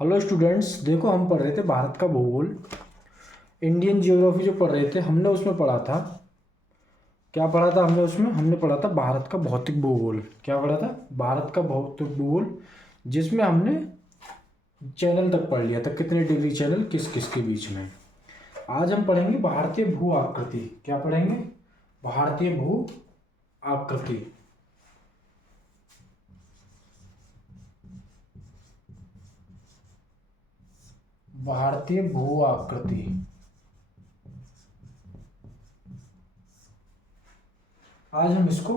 Hello students, देखो हम पढ़ रहे थे भारत का भूगोल। इंडियन जियोग्राफी जो पढ़ रहे थे हमने उसमें पढ़ा था। क्या पढ़ा था हमने उसमें? हमने पढ़ा था भारत का भौतिक भूगोल। क्या पढ़ा था? भारत का भौतिक भूगोल, जिसमें हमने चैनल तक पढ़ लिया था, कितने डिग्री चैनल किस किस के बीच में। आज हम पढ़ेंगे भारतीय भू आकृति। क्या पढ़ेंगे? भारतीय भू आकृति। भारतीय भू आकृति आज हम इसको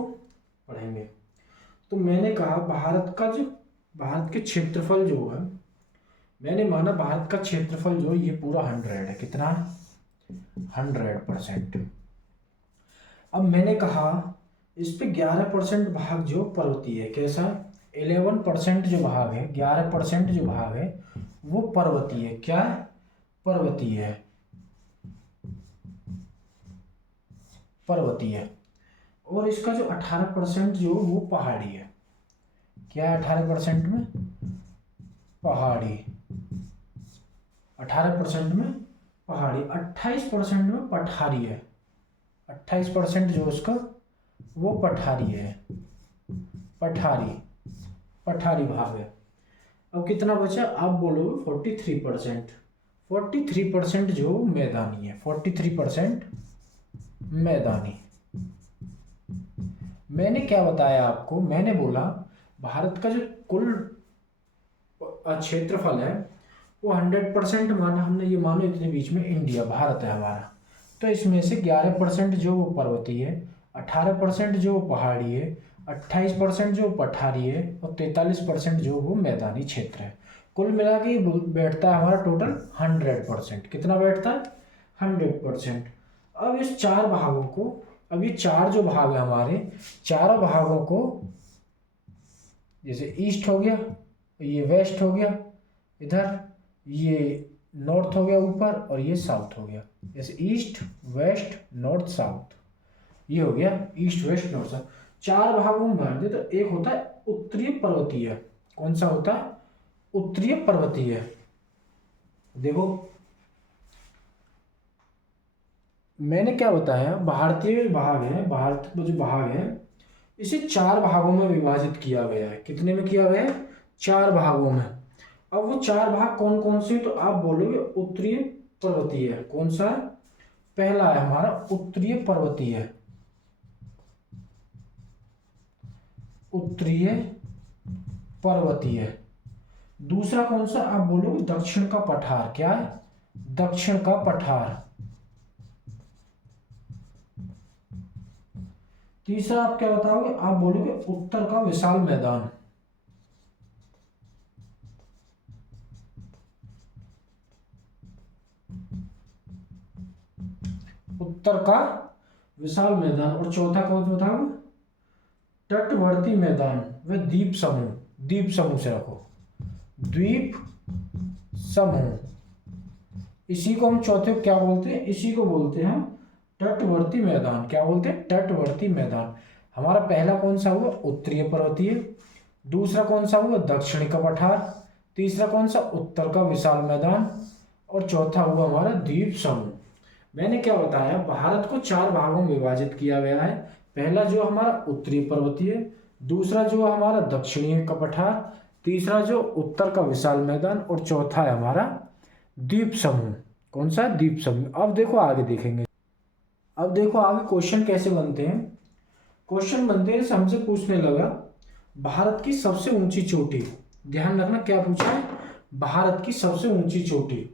पढ़ेंगे। तो मैंने कहा भारत के क्षेत्रफल जो है, मैंने माना भारत का क्षेत्रफल जो ये पूरा 100 है। कितना? 100%। अब मैंने कहा इस पे 11% भाग जो पर्वतीय है। कैसा? 11% जो भाग है, 11% जो भाग है वो पर्वतीय है। क्या है? पर्वतीय है। पर्वतीय है। और इसका जो 18% जो वो पहाड़ी है। क्या है 18% में? पहाड़ी। 18% में पहाड़ी, 28% में पठारी है। 28% जो उसका वो पठारी है। पठारी पठारी भाग है। अब कितना बचा? आप बोलोगे 43%। 43% जो मैदानी है। 43% मैदानी। मैंने क्या बताया आपको? मैंने बोला भारत का जो कुल क्षेत्रफल है वो 100% माना हमने। ये मानो इतने बीच में इंडिया, भारत है हमारा। तो इसमें से 11% जो वो पर्वतीय है, 18% जो वो पहाड़ी है, 28% जो पठारी है और 43% जो वो मैदानी क्षेत्र है। कुल मिला के बैठता है हमारा टोटल 100%। कितना बैठता है? 100%। अब इस चार भागों को, अब ये चार जो भाग है हमारे, चारों भागों को, जैसे ईस्ट हो गया, ये वेस्ट हो गया, इधर ये नॉर्थ हो गया ऊपर, और ये साउथ हो गया। जैसे ईस्ट वेस्ट नॉर्थ साउथ, ये हो गया ईस्ट वेस्ट नॉर्थ साउथ। चार भागों में बांट दे तो एक होता है उत्तरीय पर्वतीय। कौन सा होता है? उत्तरीय पर्वतीय। देखो मैंने क्या बताया, भारतीय भाग है, भारत में जो भाग है इसे चार भागों में विभाजित किया गया है। कितने में किया गया है? चार भागों में। अब वो चार भाग कौन कौन से? तो आप बोलोगे उत्तरीय पर्वतीय। कौन सा है? पहला है हमारा उत्तरीय पर्वतीय। उत्तरीय पर्वतीय। दूसरा कौन सा? आप बोलोगे दक्षिण का पठार। क्या है? दक्षिण का पठार। तीसरा आप क्या बताओगे? आप बोलोगे उत्तर का विशाल मैदान। उत्तर का विशाल मैदान। और चौथा कौन सा बताओगे? तटवर्ती मैदान व द्वीप समूह। द्वीप समूह से रखो, द्वीप समूह। इसी को हम चौथे क्या बोलते हैं? इसी को बोलते हैं तटवर्ती मैदान। क्या बोलते हैं? तटवर्ती मैदान। हमारा पहला कौन सा हुआ? उत्तरीय पर्वतीय। दूसरा कौन सा हुआ? दक्षिणी का पठार। तीसरा कौन सा? उत्तर का विशाल मैदान। और चौथा हुआ हमारा द्वीप समूह। मैंने क्या बताया? भारत को चार भागों में विभाजित किया गया है। पहला जो हमारा उत्तरीय पर्वतीय, दूसरा जो हमारा दक्षिणी का पठार, तीसरा जो उत्तर का विशाल मैदान, और चौथा है हमारा द्वीप समूह। कौन सा? द्वीप समूह। अब देखो आगे देखेंगे। अब देखो आगे क्वेश्चन कैसे बनते हैं। क्वेश्चन बनते हैं, हमसे पूछने लगा भारत की सबसे ऊंची चोटी। ध्यान रखना क्या पूछा है? भारत की सबसे ऊंची चोटी।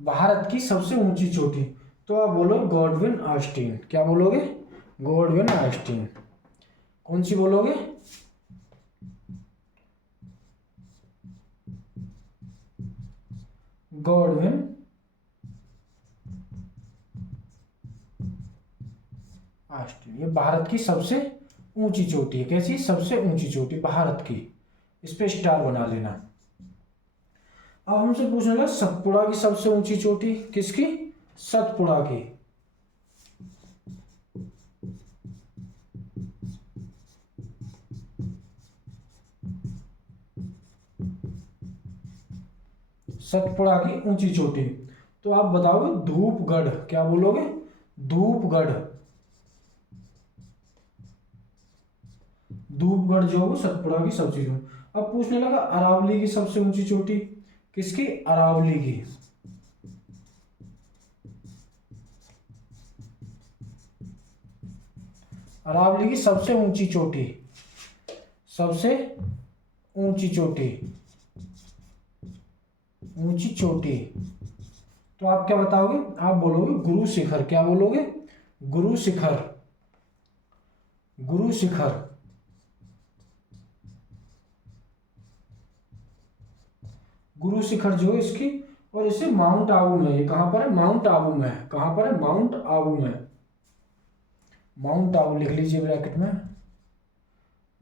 भारत की सबसे ऊंची चोटी। तो आप बोलो गॉडविन ऑस्टिन। क्या बोलोगे? Godwin Austen. कौन सी बोलोगे? Godwin Austen. ये भारत की सबसे ऊंची चोटी है। कैसी? सबसे ऊंची चोटी भारत की। इस पे स्टार बना लेना। अब हमसे पूछने लगा सतपुड़ा की सबसे ऊंची चोटी किसकी? सतपुड़ा की, सतपुड़ा की ऊंची चोटी। तो आप बताओगे धूपगढ़, क्या बोलोगे? धूपगढ़। धूपगढ़ जो है सतपुड़ा की सबसे ऊंची। अब पूछने लगा अरावली की सबसे ऊंची चोटी, किसकी? अरावली की। अरावली की सबसे ऊंची चोटी, सबसे ऊंची चोटी, ऊंची चोटी। तो आप क्या बताओगे? आप बोलोगे गुरु शिखर। क्या बोलोगे? गुरु शिखर, गुरु शिखर। गुरु शिखर जो है इसकी, और इसे माउंट आबू में, ये कहां पर है? माउंट आबू में है। कहां पर है? माउंट आबू में। माउंट आबू लिख लीजिए ब्रैकेट में,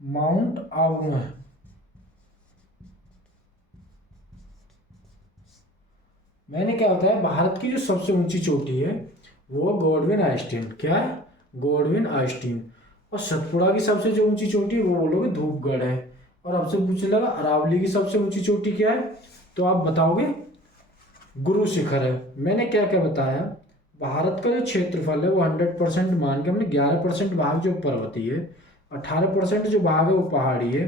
माउंट आबू में। मैंने क्या होता है, भारत की जो सबसे ऊंची चोटी है वो गॉडविन आइस्टीन। क्या है? Godwin Einstein. और सतपुड़ा की सबसे जो ऊंची चोटी है वो बोलोगे धूपगढ़ है। और आपसे पूछने लगा अरावली की सबसे ऊंची चोटी क्या है, तो आप बताओगे गुरु शिखर है। मैंने क्या क्या बताया, भारत का जो क्षेत्रफल है वो 100% मान के हमने 11% भाग जो पर्वतीय है, 18% जो भाग है वो पहाड़ी है,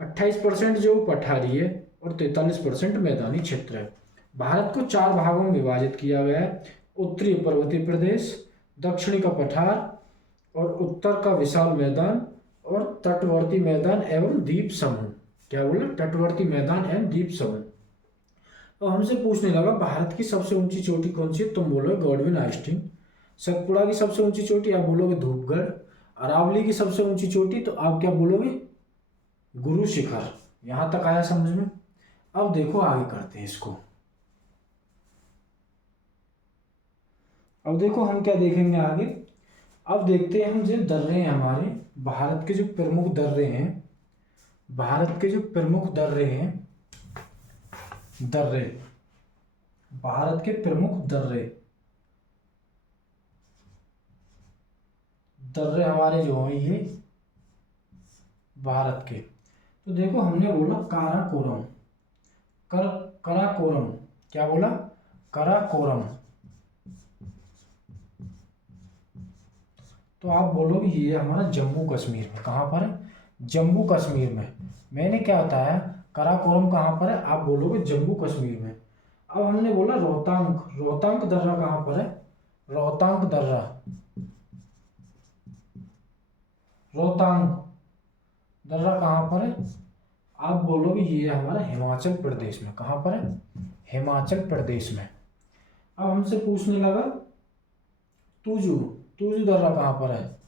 28% जो पठारी है, और 43% मैदानी क्षेत्र है। भारत को 4 भागों में विभाजित किया गया है, उत्तरी पर्वतीय प्रदेश, दक्षिणी का पठार, और उत्तर का विशाल मैदान, और तटवर्ती मैदान एवं द्वीप समूह। क्या बोला? तटवर्ती मैदान एवं द्वीप समूह। तो हमसे पूछने लगा भारत की सबसे ऊंची चोटी कौन सी है, तुम बोलोगे गॉडविन आइस्टीन। सतपुड़ा की सबसे ऊंची चोटी आप बोलोगे धूपगढ़। अरावली की सबसे ऊंची चोटी तो आप क्या बोलोगे? गुरु शिखर। यहां तक आया समझ में? अब देखो आगे करते हैं इसको। अब देखो हम क्या देखेंगे आगे। अब देखते हैं हम जो दर्रे हैं हमारे भारत के, जो प्रमुख दर्रे हैं, भारत के जो प्रमुख दर्रे हैं, दर्रे, भारत के प्रमुख दर्रे, दर्रे हमारे जो हैं ये भारत के। तो देखो हमने बोला काराकोरम, कराकोरम। क्या बोला? कराकोरम। तो आप बोलोगे ये हमारा जम्मू कश्मीर में। कहाँ पर है? जम्मू कश्मीर में। मैंने क्या बताया, कराकोरम कहाँ पर है? आप बोलोगे जम्मू कश्मीर में। अब हमने बोला रोहतांग, रोहतांग दर्रा कहाँ पर है? रोहतांग दर्रा, रोहतांग दर्रा कहाँ पर है? आप बोलोगे ये हमारा हिमाचल प्रदेश में। कहाँ पर है? हिमाचल प्रदेश में। अब हमसे पूछने लगा तुजू, तुजू दर्रा कहाँ पर है?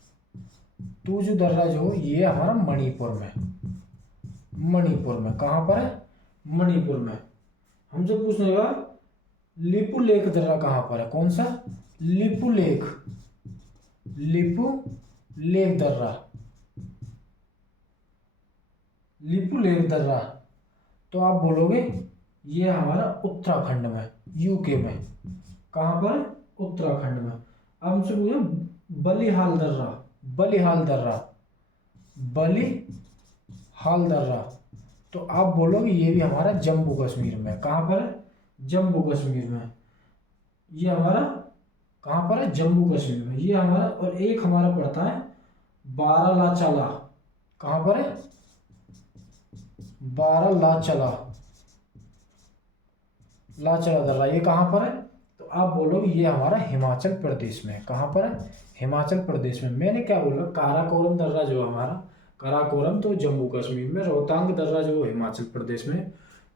तुजू दर्रा जो ये हमारा मणिपुर में, मणिपुर में। कहाँ पर है? मणिपुर में। हमसे पूछने लगा लिपू लेक दर्रा कहाँ पर है? कौन सा? लिपू लेक, लिपू लेक दर्रा, लिपू लेक दर्रा। तो आप बोलोगे ये हमारा उत्तराखंड में, यूके में। कहाँ पर? उत्तराखंड में। अब हमसे पूछो बलिहाल दर्रा, बलिहाल दर्रा, बलिहाल दर्रा। तो आप बोलोगे ये भी हमारा जम्मू कश्मीर में। कहाँ पर है? जम्मू कश्मीर में। ये हमारा कहाँ पर है? जम्मू कश्मीर में। ये हमारा, और एक हमारा पड़ता है बारालाचाला। कहाँ पर है? बारालाचाला, लाचला दर्रा। ये कहाँ पर है? तो आप बोलोगे ये हमारा हिमाचल प्रदेश में। कहाँ पर है? हिमाचल प्रदेश में। मैंने क्या बोला, काराकोरम दर्रा जो हमारा, काराकोरम तो जम्मू कश्मीर में, रोहतांग दर्रा जो हिमाचल प्रदेश में,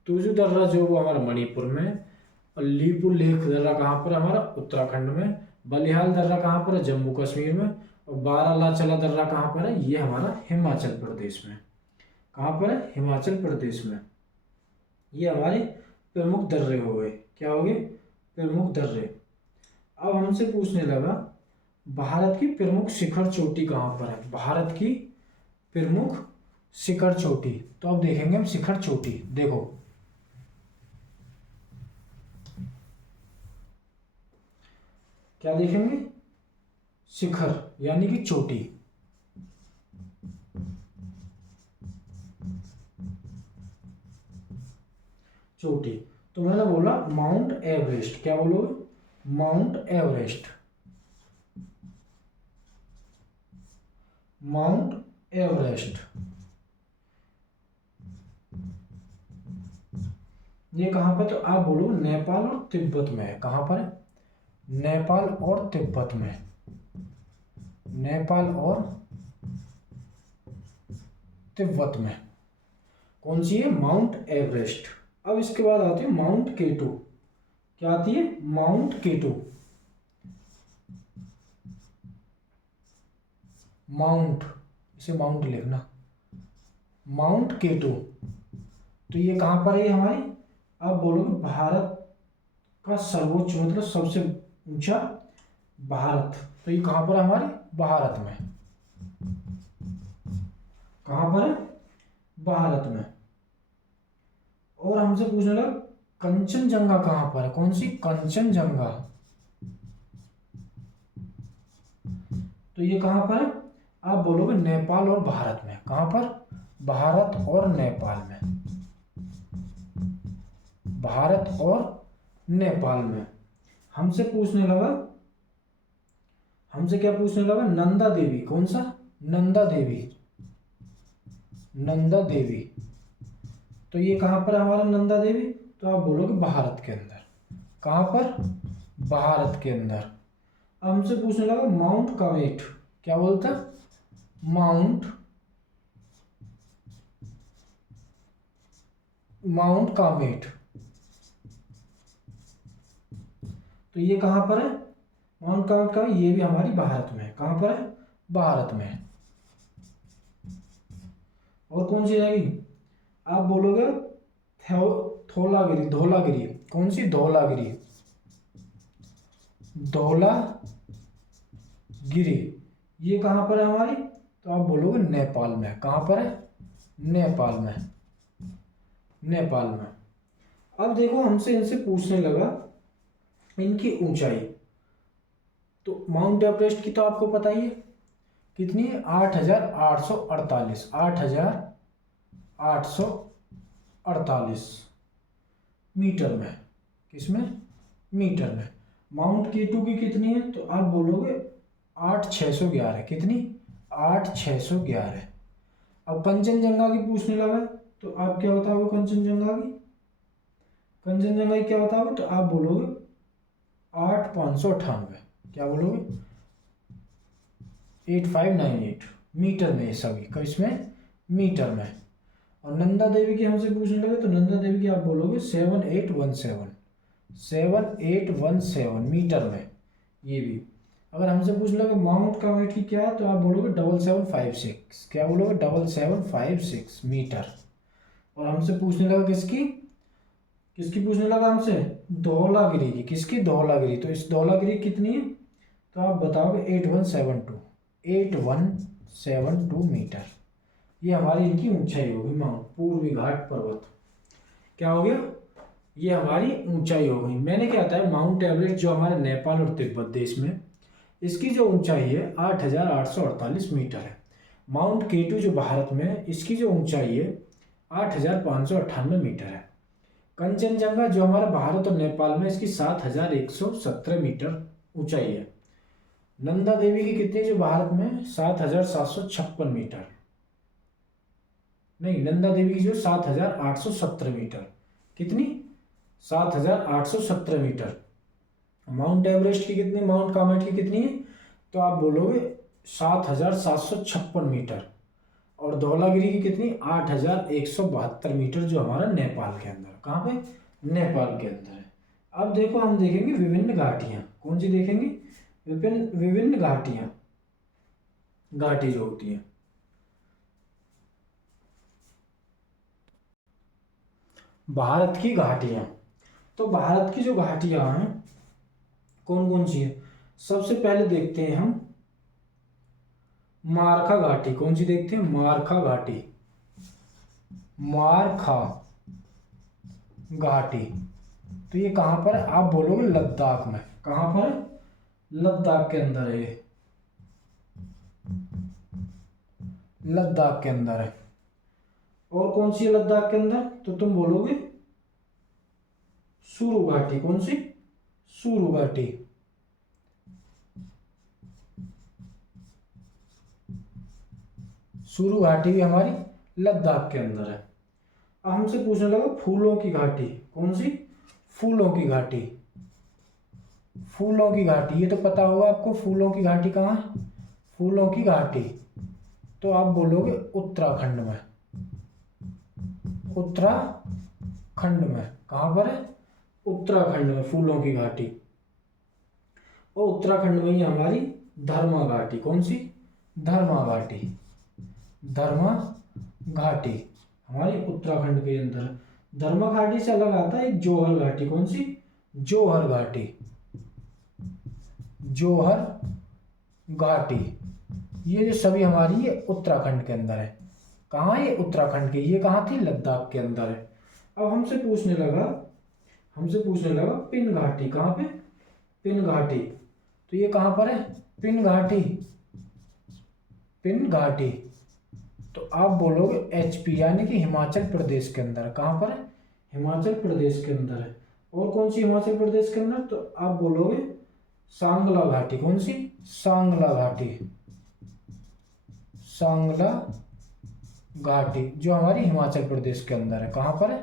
तुजू दर्रा जो वो हमारा मणिपुर में, और लीपू लेक दर्रा कहाँ पर? हमारा उत्तराखंड में। बलिहाल दर्रा कहाँ पर है? जम्मू कश्मीर में। और बारालाचला दर्रा कहाँ पर है? ये हमारा हिमाचल प्रदेश में। कहाँ पर है? हिमाचल प्रदेश में। ये हमारे प्रमुख दर्रे हो गए। क्या हो गए? प्रमुख दर्रे। अब हमसे पूछने लगा भारत की प्रमुख शिखर चोटी कहाँ पर है? भारत की प्रमुख शिखर चोटी। तो अब देखेंगे हम शिखर चोटी। देखो क्या देखेंगे, शिखर यानी कि चोटी। चोटी। तो मैंने बोला माउंट एवरेस्ट, क्या बोलोगे, माउंट एवरेस्ट, माउंट एवरेस्ट। ये कहां पर, तो आप बोलो नेपाल और तिब्बत में है। कहां पर है, नेपाल और तिब्बत में, नेपाल और तिब्बत में कौन सी है, माउंट एवरेस्ट। अब इसके बाद आती है माउंट केटू। क्या आती है, माउंट केटू, माउंट, इसे माउंट लिखना, माउंट केटू। तो ये कहां पर है हमारी, आप बोलोगे भारत का सर्वोच्च मतलब सबसे ऊंचा, भारत। तो ये कहां पर है हमारे, भारत में, कहां पर है, भारत में। और हमसे पूछने लगा कंचनजंगा कहां पर है, कौन सी, कंचनजंगा। तो ये कहां पर है, आप बोलोगे नेपाल और भारत में। कहां पर, भारत और नेपाल में, भारत और नेपाल में। हमसे पूछने लगा, हमसे क्या पूछने लगा, नंदा देवी, कौन सा, नंदा देवी, नंदा देवी। तो ये कहां पर है हमारा नंदा देवी, तो आप बोलोगे भारत के अंदर। कहां पर, भारत के अंदर। अब हमसे पूछने लगा माउंट कामेट, क्या बोलता, माउंट, माउंट कामेट। तो ये कहां पर है, माउंट कामेट का, ये भी हमारी भारत में है। कहां पर है, भारत में। और कौन सी रहेगी, आप बोलोगे धौलागिरी, धौलागिरी, कौन सी, धौलागिरी, धौलागिरी। ये कहां पर है हमारी, तो आप बोलोगे नेपाल में। कहां पर है, नेपाल में, नेपाल में। अब देखो हमसे इनसे पूछने लगा इनकी ऊंचाई। तो माउंट एवरेस्ट की तो आपको पता ही है कितनी है, 8,848, 8,848 मीटर में, किसमें, मीटर में। माउंट केटू की कितनी है, तो आप बोलोगे 8,611, कितनी, 8,611। अब कंचनजंगा की पूछने लगा तो आप क्या बताओगे, कंचनजंगा की, कंचनजंगा की क्या बताओगे, तो आप बोलोगे 8,598, क्या बोलोगे, 8,598 मीटर में, सभी का इसमें मीटर में। और नंदा देवी की हमसे पूछने लगे तो नंदा देवी की आप बोलोगे 7,817, 7,817 मीटर में। ये भी अगर हमसे पूछ लगे माउंट कामेट की क्या है, तो आप बोलोगे 7,756, क्या बोलोगे, 7,756 मीटर। और हमसे पूछने लगा किसकी, किसकी पूछने लगा हमसे, धौलागिरी की, किसकी, धौलागिरी। तो इस धौलागिरी कितनी है, तो आप बताओगे 8,172, 8,172 मीटर। ये हमारी इनकी ऊंचाई होगी, माउंट पूर्वी घाट पर्वत। क्या हो गया, ये हमारी ऊंचाई हो गई। मैंने क्या बताया, माउंट एवरेस्ट जो हमारे नेपाल और तिब्बत देश में, इसकी जो ऊंचाई है 8,848 मीटर है। माउंट केटू जो भारत में है, इसकी जो ऊंचाई है 8,598 मीटर है। कंचनजंगा जो हमारा भारत और नेपाल में, इसकी 7,117 मीटर ऊंचाई है। नंदा देवी की कितनी जो भारत में, 7,756 मीटर, नहीं, नंदा देवी की जो 7,817 मीटर, कितनी, 7,817 मीटर। माउंट एवरेस्ट की कितनी, माउंट कामेट की कितनी है, तो आप बोलोगे 7,756 मीटर। और धौलागिरी की कितनी, 8,172 मीटर, जो हमारा नेपाल के अंदर, कहाँ पे, नेपाल के अंदर है। अब देखो हम देखेंगे विभिन्न घाटियां, कौन सी देखेंगे, विभिन्न विभिन्न घाटियां, घाटी जो होती है। भारत की घाटियां, तो भारत की जो घाटियां हैं कौन कौन सी है, सबसे पहले देखते हैं हम मारखा घाटी। कौन सी देखते हैं, मारखा घाटी, मारखा घाटी। तो ये कहां पर है, आप बोलोगे लद्दाख में। कहां पर है, लद्दाख के अंदर है, लद्दाख के अंदर है। और कौन सी है लद्दाख के अंदर? तो तुम बोलोगे सुरु घाटी। कौन सी? सुरु घाटी। सुरु घाटी भी हमारी लद्दाख के अंदर है। अब हमसे पूछने लगा फूलों की घाटी। कौन सी? फूलों की घाटी। फूलों की घाटी, ये तो पता होगा आपको, फूलों की घाटी कहाँ है? फूलों की घाटी तो आप बोलोगे उत्तराखंड में। उत्तराखंड में। कहाँ पर है? उत्तराखंड में फूलों की घाटी। और उत्तराखंड में ही हमारी धर्मा घाटी। कौन सी? धर्मा घाटी। धर्मा घाटी हमारी उत्तराखंड के अंदर। धर्मा घाटी से अलग आता है एक जोहर घाटी। कौन सी? जोहर घाटी। जोहर घाटी। ये जो सभी हमारी ये उत्तराखंड के अंदर है। कहाँ? ये उत्तराखंड के। ये कहाँ थी? लद्दाख के अंदर है। अब हमसे पूछने लगा पिन घाटी। कहाँ पे? पिन घाटी। तो ये कहाँ पर है? पिन घाटी। पिन घाटी तो आप बोलोगे HP, यानी कि हिमाचल प्रदेश के अंदर। कहाँ पर है? हिमाचल प्रदेश के अंदर है। और कौन सी हिमाचल प्रदेश के अंदर? तो आप बोलोगे सांगला घाटी। कौन सी? सांगला घाटी। सांगला घाटी जो हमारी हिमाचल प्रदेश के अंदर है। कहाँ पर है?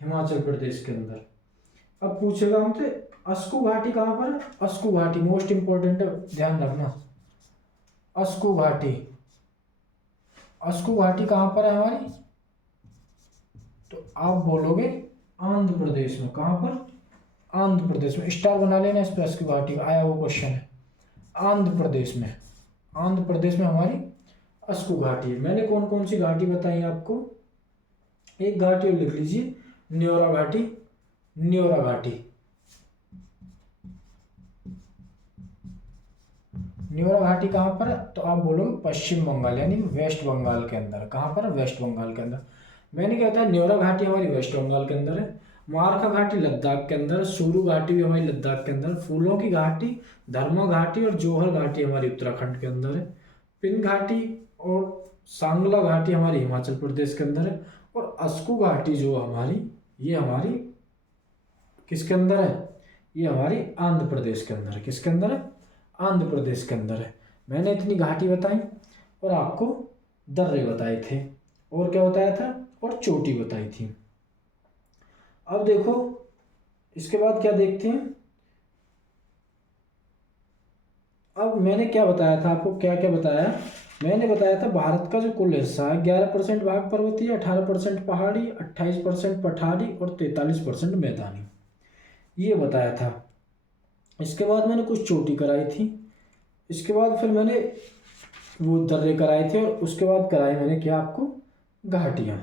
हिमाचल प्रदेश के अंदर। अब पूछेगा हमसे अस्कू घाटी कहाँ पर है? अस्कू घाटी मोस्ट इंपॉर्टेंट है, ध्यान रखना। अस्कू घाटी। अस्कू घाटी कहाँ पर है हमारी? तो आप बोलोगे आंध्र प्रदेश में। कहाँ पर? आंध्र प्रदेश में। स्टार बना लेना इस पर, अस्कू घाटी का आया वो क्वेश्चन है। आंध्र प्रदेश में। आंध्र प्रदेश में हमारी अस्कू घाटी है। मैंने कौन कौन सी घाटी बताई आपको? एक घाटी और लिख लीजिए, न्योरा घाटी। न्योरा घाटी। न्योरा घाटी कहाँ पर है? तो आप बोलोगे पश्चिम बंगाल, यानी वेस्ट बंगाल के अंदर। कहाँ पर है? वेस्ट बंगाल के अंदर। मैंने क्या बताया? न्योरा घाटी हमारी वेस्ट बंगाल के अंदर है। मारखा घाटी लद्दाख के अंदर। सुरु घाटी भी हमारी लद्दाख के अंदर। फूलों की घाटी, धर्मा घाटी और जोहर घाटी हमारी उत्तराखंड के अंदर है। पिन घाटी और सांगला घाटी हमारी हिमाचल प्रदेश के अंदर है। और अस्कू घाटी जो हमारी, ये हमारी किसके अंदर है? ये हमारी आंध्र प्रदेश के अंदर है। किसके अंदर है? आंध्र प्रदेश के अंदर है। मैंने इतनी घाटी बताई और आपको दर्रे बताए थे, और क्या बताया था? और चोटी बताई थी। अब देखो इसके बाद क्या देखते हैं। अब मैंने क्या बताया था आपको? क्या क्या बताया? मैंने बताया था भारत का जो कुल हिस्सा है 11% भाग पर्वतीय, 18% पहाड़ी, 28% पठारी और 43% मैदानी, ये बताया था। इसके बाद मैंने कुछ चोटी कराई थी। इसके बाद फिर मैंने वो दर्रे कराए थे, और उसके बाद कराई मैंने क्या आपको? घाटियाँ।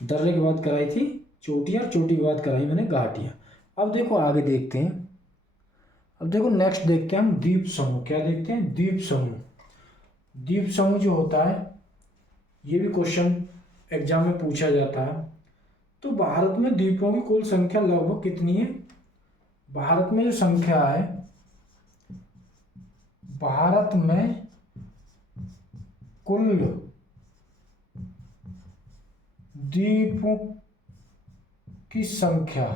दर्रे के बाद कराई थी चोटियाँ, चोटी के बाद कराई मैंने घाटियाँ। अब देखो आगे देखते हैं। अब देखो नेक्स्ट देखते हैं हम द्वीप समूह। क्या देखते हैं? द्वीप समूह। द्वीप समूह जो होता है, ये भी क्वेश्चन एग्जाम में पूछा जाता है। तो भारत में द्वीपों की कुल संख्या लगभग कितनी है? भारत में जो संख्या है, भारत में कुल द्वीपों की संख्या,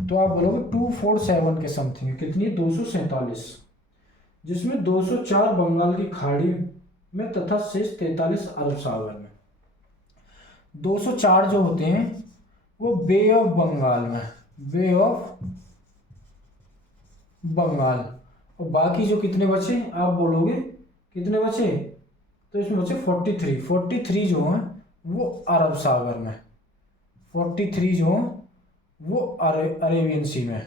तो आप बोलोगे 247 के समथिंग है। कितनी? 247, जिसमें 204 बंगाल की खाड़ी में तथा शेष 43 अरब सागर में। 204 जो होते हैं वो बे ऑफ बंगाल में, बे ऑफ बंगाल। और बाकी जो कितने बचे आप बोलोगे? कितने बचे? तो इसमें बचे 43 जो हैं वो अरब सागर में। 43 जो हैं वो अरेबियन सी में,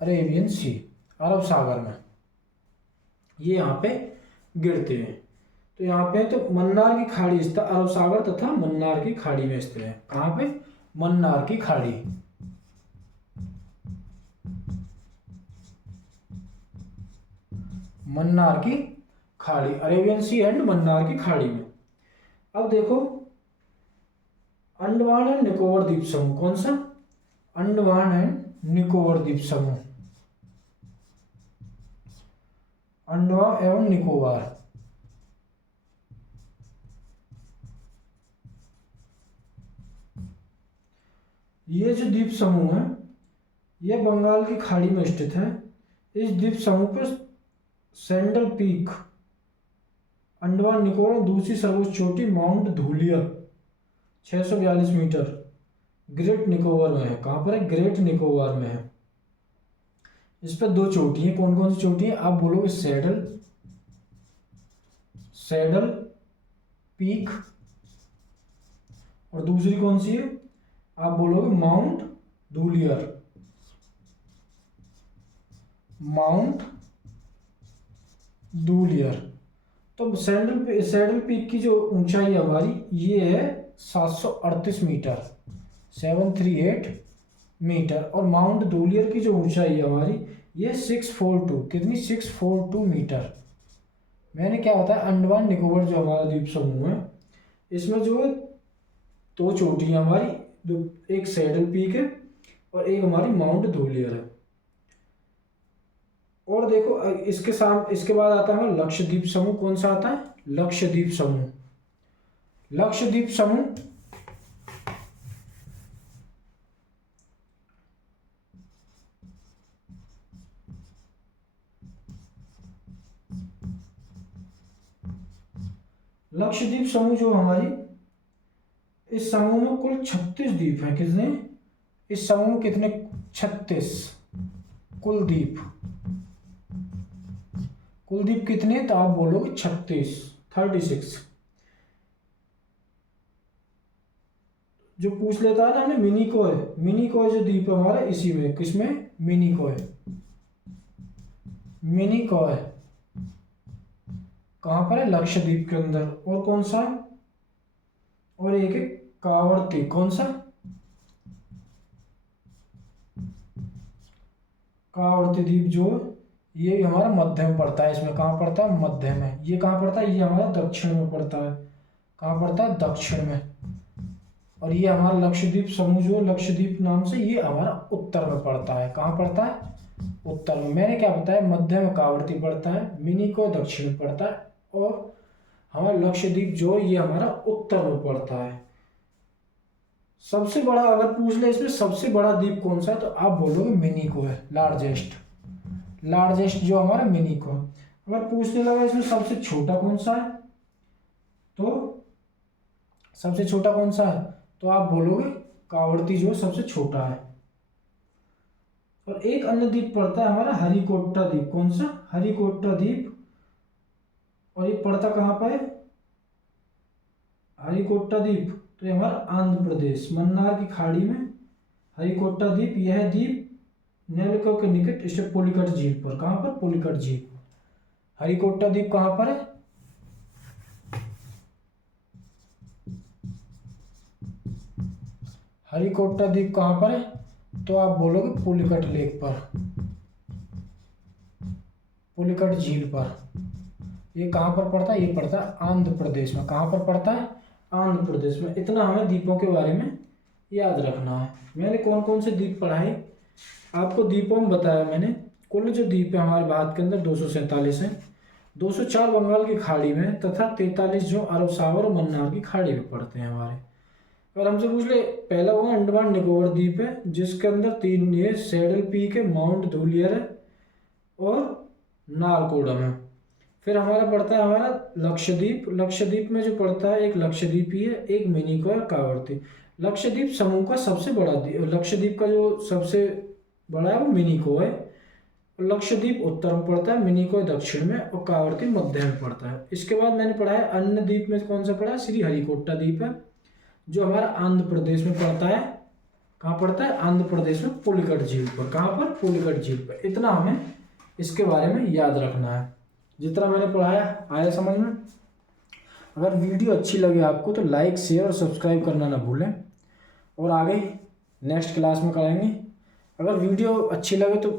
अरेबियन सी, अरब सागर में, ये यहाँ पे गिरते हैं। तो यहाँ पे तो मन्नार की खाड़ी स्थित, अरब सागर तथा मन्नार की खाड़ी में स्थित है। कहाँ पे? मन्नार की खाड़ी। मन्नार की खाड़ी, अरेबियन सी एंड मन्नार की खाड़ी में। अब देखो अंडमान एंड निकोबार द्वीप समूह। कौन सा? अंडमान एंड निकोबार द्वीप समूह, अंडमान एवं निकोबार। ये जो द्वीप समूह है ये बंगाल की खाड़ी में स्थित है। इस द्वीप समूह पर सैंडल पीक अंडमान निकोबार में दूसरी सर्वोच्च चोटी माउंट धूलियर 642 मीटर ग्रेट निकोबार में है। कहाँ पर है? ग्रेट निकोबार में है। इस पर दो चोटी है। कौन कौन सी चोटी है? आप बोलोगे सैडल पीक, और दूसरी कौन सी है? आप बोलोगे माउंट धूलियर। माउंट धूलियर। तो सैडल पीक की जो ऊंचाई हमारी ये है 738 मीटर, 738 मीटर, और माउंट धूलियर की जो ऊंचाई है हमारी ये 642, कितनी? 642 मीटर। मैंने क्या बताया, अंडमान निकोबार जो हमारा द्वीप समूह है इसमें जो दो चोटियां हमारी, जो एक सैडल पीक है और एक हमारी माउंट धूलियर है। और देखो इसके बाद आता है लक्षद्वीप समूह। कौन सा आता है? लक्षद्वीप समूह। लक्षद्वीप समूह लक्षद्वीप समूह जो हमारी, इस समूह में कुल 36 द्वीप हैं। कितने? इस समूह में कितने? 36 कुल द्वीप। कुल द्वीप कितने? तो आप बोलोगे 36। जो पूछ लेता है ना हमें मिनिकॉय जो द्वीप है हमारा इसी में, किसमें? मिनिकॉय। कहां पर है? लक्षद्वीप के अंदर। और कौन सा? और एक है कावर्ती। कौन सा? कावर्ती द्वीप जो ये हमारा मध्य में पड़ता है। इसमें कहाँ पड़ता है? मध्य में। ये कहाँ पड़ता है? ये हमारा दक्षिण में पड़ता है। कहाँ पड़ता है? दक्षिण में। और ये हमारा लक्षद्वीप समूह जो लक्षद्वीप नाम से, ये हमारा उत्तर में पड़ता है। कहाँ पड़ता है? उत्तर में। मैंने क्या बताया? मध्य में कावर्ती पड़ता है, मिनिकॉय दक्षिण में पड़ता है, और हमारा लक्षद्वीप जो ये हमारा उत्तर में पड़ता है। सबसे बड़ा अगर पूछ ले इसमें सबसे बड़ा द्वीप कौन सा है, तो आप बोलोगे मिनिकॉय, लार्जेस्ट जो हमारा मिनिकॉय। अगर पूछने लगा इसमें सबसे छोटा कौन सा है, तो सबसे छोटा कौन सा है, तो आप बोलोगे कावर्ती जो सबसे छोटा है। और एक अन्य द्वीप पड़ता है हमारा हरिकोटा द्वीप। कौन सा? हरिकोटा द्वीप। और ये पड़ता कहाँ पर है? हरिकोटा द्वीप तो ये हमारा आंध्र प्रदेश, मन्नार की खाड़ी में हरिकोटा द्वीप। यह द्वीप नेल्को के निकट स्थित पुलिकट झील पर। कहाँ पर? पुलिकट झील। हरिकोटा द्वीप कहाँ पर है? हरिकोटा द्वीप कहाँ पर है? तो आप बोलोगे पुलिकट लेक पर, पुलिकट झील पर। ये कहाँ पर पड़ता है? ये पड़ता है आंध्र प्रदेश में। कहाँ पर पड़ता है? आंध्र प्रदेश में। इतना हमें द्वीपों के बारे में याद रखना है। मैंने कौन कौन से द्वीप पढ़ाए आपको द्वीपों में बताया मैंने। कुल जो द्वीप है हमारे भारत के अंदर 247 है। 204 बंगाल की खाड़ी में तथा 43 जो अरब सागर और मन्नार की खाड़ी में पड़ते हैं हमारे। और हमसे पूछ ले, पहला हुआ अंडमान निकोबार द्वीप है जिसके अंदर 3 ये सैडल पीक है, माउंट धूलियर है और नारकोडम है। फिर हमारा पड़ता है हमारा लक्षद्वीप में जो पड़ता है एक लक्षद्वीप ही है, एक मिनिकॉय और कावर्ती। लक्षद्वीप समूह का सबसे बड़ा लक्षद्वीप का जो सबसे बड़ा है वो मिनिकॉय है। लक्षद्वीप उत्तर में पड़ता है, मिनिकॉय दक्षिण में और कावर्ती मध्य में पड़ता है। इसके बाद मैंने पढ़ा है अन्य द्वीप में कौन सा पड़ा है? श्री हरिकोटा द्वीप है जो हमारा आंध्र प्रदेश में पड़ता है। कहाँ पड़ता है? आंध्र प्रदेश में पुलिकट झील पर। कहाँ पर? पुलिकट झील पर। इतना हमें इसके बारे में याद रखना है। जितना मैंने पढ़ाया आया समझ में? अगर वीडियो अच्छी लगे आपको तो लाइक, शेयर और सब्सक्राइब करना ना भूलें, और आगे नेक्स्ट क्लास में कराएंगे। अगर वीडियो अच्छी लगे तो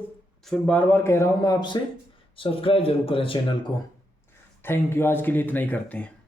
फिर बार बार कह रहा हूँ मैं आपसे, सब्सक्राइब जरूर करें चैनल को। Thank you. आज के लिए इतना ही करते हैं।